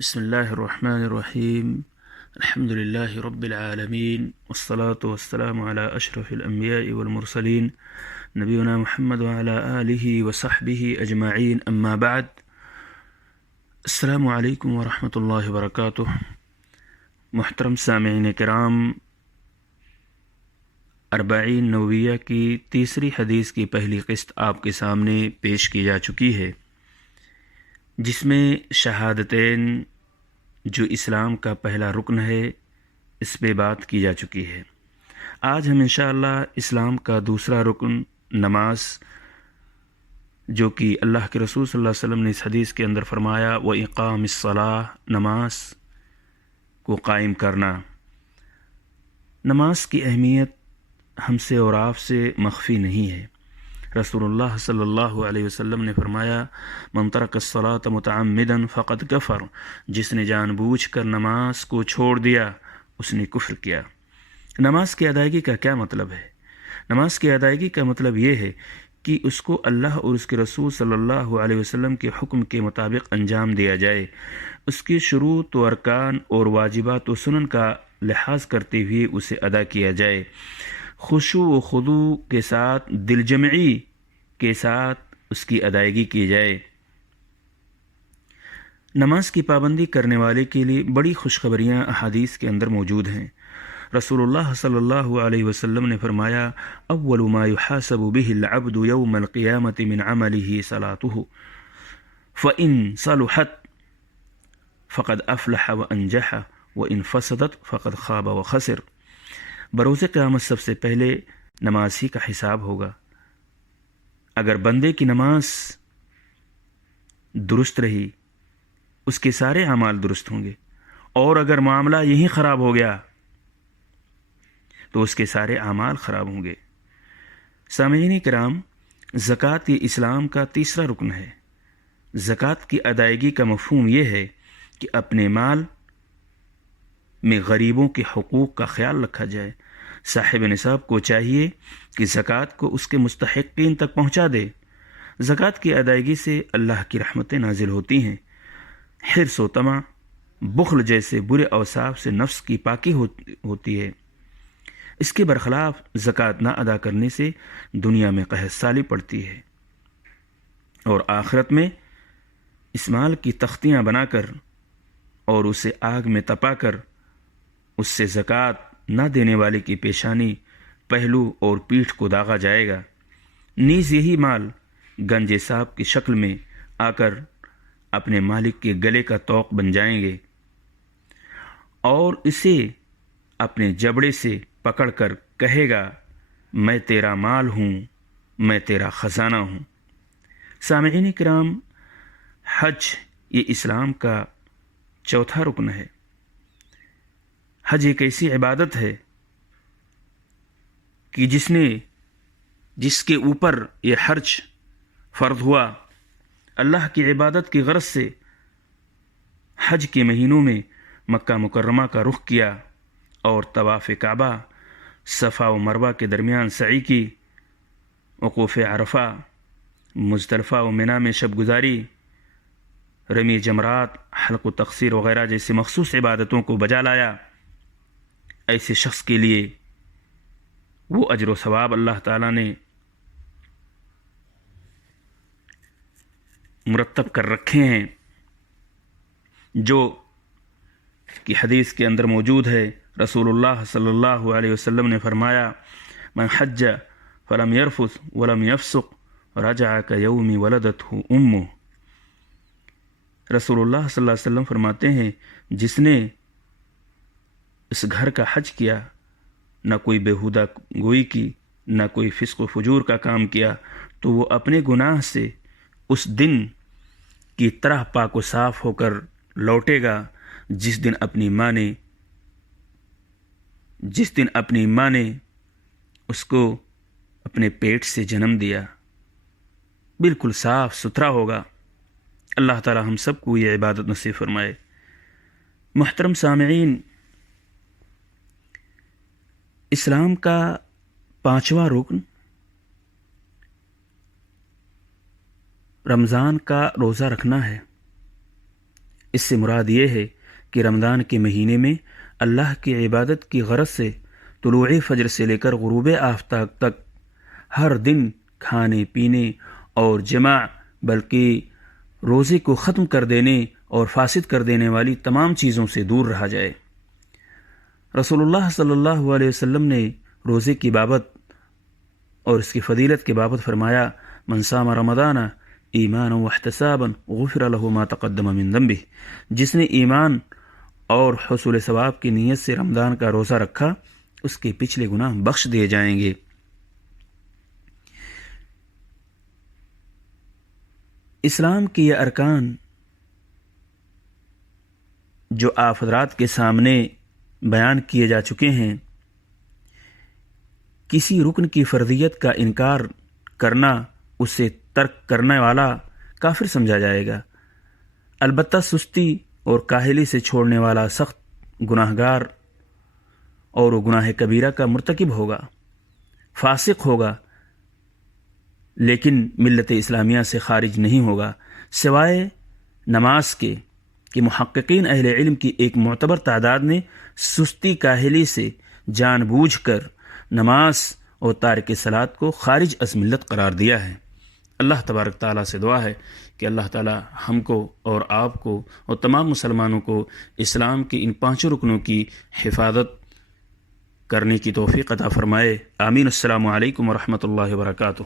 بسم الله الرحمن الرحيم. الحمد لله رب العالمين، والصلاة والسلام على أشرف الأنبياء والمرسلين نبينا محمد وعلى آله وصحبه أجمعين، أما بعد. السلام علیکم ورحمۃ اللہ وبرکاتہ. محترم سامعین کرام، اربعین نوویہ کی تیسری حدیث کی پہلی قسط آپ کے سامنے پیش کی جا چکی ہے، جس میں شہادتین جو اسلام کا پہلا رکن ہے اس پہ بات کی جا چکی ہے. آج ہم انشاءاللہ اسلام کا دوسرا رکن نماز، جو کہ اللہ کے رسول صلی اللہ علیہ وسلم نے اس حدیث کے اندر فرمایا وَإِقَامِ الصَّلَاةِ، نماز کو قائم کرنا. نماز کی اہمیت ہم سے اور آپ سے مخفی نہیں ہے. رسول اللہ صلی اللہ علیہ وسلم نے فرمایا من ترک الصلاۃ متعمدا فقد کفر، جس نے جان بوجھ کر نماز کو چھوڑ دیا اس نے کفر کیا. نماز کی ادائیگی کا کیا مطلب ہے؟ نماز کی ادائیگی کا مطلب یہ ہے کہ اس کو اللہ اور اس کے رسول صلی اللہ علیہ وسلم کے حکم کے مطابق انجام دیا جائے. اس کی شروط و ارکان اور واجبات و سنن کا لحاظ کرتے ہوئے اسے ادا کیا جائے. خشوع و خضوع کے ساتھ، دل جمعی کے ساتھ اس کی ادائیگی کی جائے. نماز کی پابندی کرنے والے کے لیے بڑی خوشخبریاں احادیث کے اندر موجود ہیں. رسول اللہ صلی اللہ علیہ وسلم نے فرمایا اول ما يحاسب به العبد يوم القيامة من عمله صلاته فإن صلحت فقد افلح وانجح وإن فسدت فقد خاب وخسر. بروز قیامت سب سے پہلے نماز ہی کا حساب ہوگا. اگر بندے کی نماز درست رہی اس کے سارے اعمال درست ہوں گے، اور اگر معاملہ یہی خراب ہو گیا تو اس کے سارے اعمال خراب ہوں گے. سامعین کرام، زکوٰۃ یہ اسلام کا تیسرا رکن ہے. زکوٰۃ کی ادائیگی کا مفہوم یہ ہے کہ اپنے مال میں غریبوں کے حقوق کا خیال رکھا جائے. صاحب نصاب کو چاہیے کہ زکوٰۃ کو اس کے مستحقین تک پہنچا دے. زکوٰۃ کی ادائیگی سے اللہ کی رحمتیں نازل ہوتی ہیں. حرص و طمع، بخل جیسے برے اوصاف سے نفس کی پاکی ہوتی ہے. اس کے برخلاف زکوٰۃ نہ ادا کرنے سے دنیا میں قحط سالی پڑتی ہے، اور آخرت میں اس مال کی تختیاں بنا کر اور اسے آگ میں تپا کر اس سے زکوٰۃ نہ دینے والے کی پیشانی، پہلو اور پیٹھ کو داغا جائے گا. نیز یہی مال گنج صاحب کی شکل میں آ کر اپنے مالک کے گلے کا طوق بن جائیں گے اور اسے اپنے جبڑے سے پکڑ کر کہے گا میں تیرا مال ہوں، میں تیرا خزانہ ہوں. سامعین کرام، حج یہ اسلام کا چوتھا رکن ہے. حج ایک ایسی عبادت ہے کہ جس کے اوپر یہ حج فرض ہوا، اللہ کی عبادت کی غرض سے حج کے مہینوں میں مکہ مکرمہ کا رخ کیا اور طواف کعبہ، صفا و مروہ کے درمیان سعی کی، وقوف عرفہ، مزدلفہ و منی میں شب گزاری، رمی جمرات، حلق و تقصیر وغیرہ جیسے مخصوص عبادتوں کو بجا لایا. ایسے شخص کے لیے وہ اجر و ثواب اللہ تعالیٰ نے مرتب کر رکھے ہیں، جو کہ حدیث کے اندر موجود ہے. رسول اللہ صلی اللہ علیہ وسلم نے فرمایا من حج فلم يرفث ولم يفسق رجع كيوم ولدته امه. رسول اللہ صلی اللہ علیہ وسلم فرماتے ہیں جس نے اس گھر کا حج کیا، نہ کوئی بےہودہ گوئی کی، نہ کوئی فسق و فجور کا کام کیا، تو وہ اپنے گناہ سے اس دن کی طرح پاک و صاف ہو کر لوٹے گا جس دن اپنی ماں نے اس کو اپنے پیٹ سے جنم دیا. بالکل صاف ستھرا ہوگا. اللہ تعالی ہم سب کو یہ عبادت نصیب فرمائے. محترم سامعین، اسلام کا پانچواں رکن رمضان کا روزہ رکھنا ہے. اس سے مراد یہ ہے کہ رمضان کے مہینے میں اللہ کی عبادت کی غرض سے طلوع فجر سے لے کر غروب آفتاب تک ہر دن کھانے پینے اور جماع بلکہ روزے کو ختم کر دینے اور فاسد کر دینے والی تمام چیزوں سے دور رہا جائے۔ رسول اللہ صلی اللہ علیہ وسلم نے روزے کی بابت اور اس کی فضیلت کے بابت فرمایا، من صام رمضان ایمانا واحتسابا غفر له ما تقدم من ذنبه، جس نے ایمان اور حصول ثواب کی نیت سے رمضان کا روزہ رکھا اس کے پچھلے گناہ بخش دیے جائیں گے۔ اسلام کے یہ ارکان جو آپ حضرات کے سامنے بیان کیے جا چکے ہیں، کسی رکن کی فرضیت کا انکار کرنا اسے ترک کرنے والا کافر سمجھا جائے گا، البتہ سستی اور کاہلی سے چھوڑنے والا سخت گناہگار اور وہ گناہ کبیرہ کا مرتکب ہوگا، فاسق ہوگا، لیکن ملت اسلامیہ سے خارج نہیں ہوگا، سوائے نماز کے کہ محققین اہل علم کی ایک معتبر تعداد نے سستی کاہلی سے جان بوجھ کر نماز اور تارک صلاۃ کو خارج از ملت قرار دیا ہے۔ اللہ تبارک تعالیٰ سے دعا ہے کہ اللہ تعالیٰ ہم کو اور آپ کو اور تمام مسلمانوں کو اسلام کے ان 5 رکنوں کی حفاظت کرنے کی توفیق عطا فرمائے۔ آمین۔ السلام علیکم ورحمۃ اللہ وبرکاتہ۔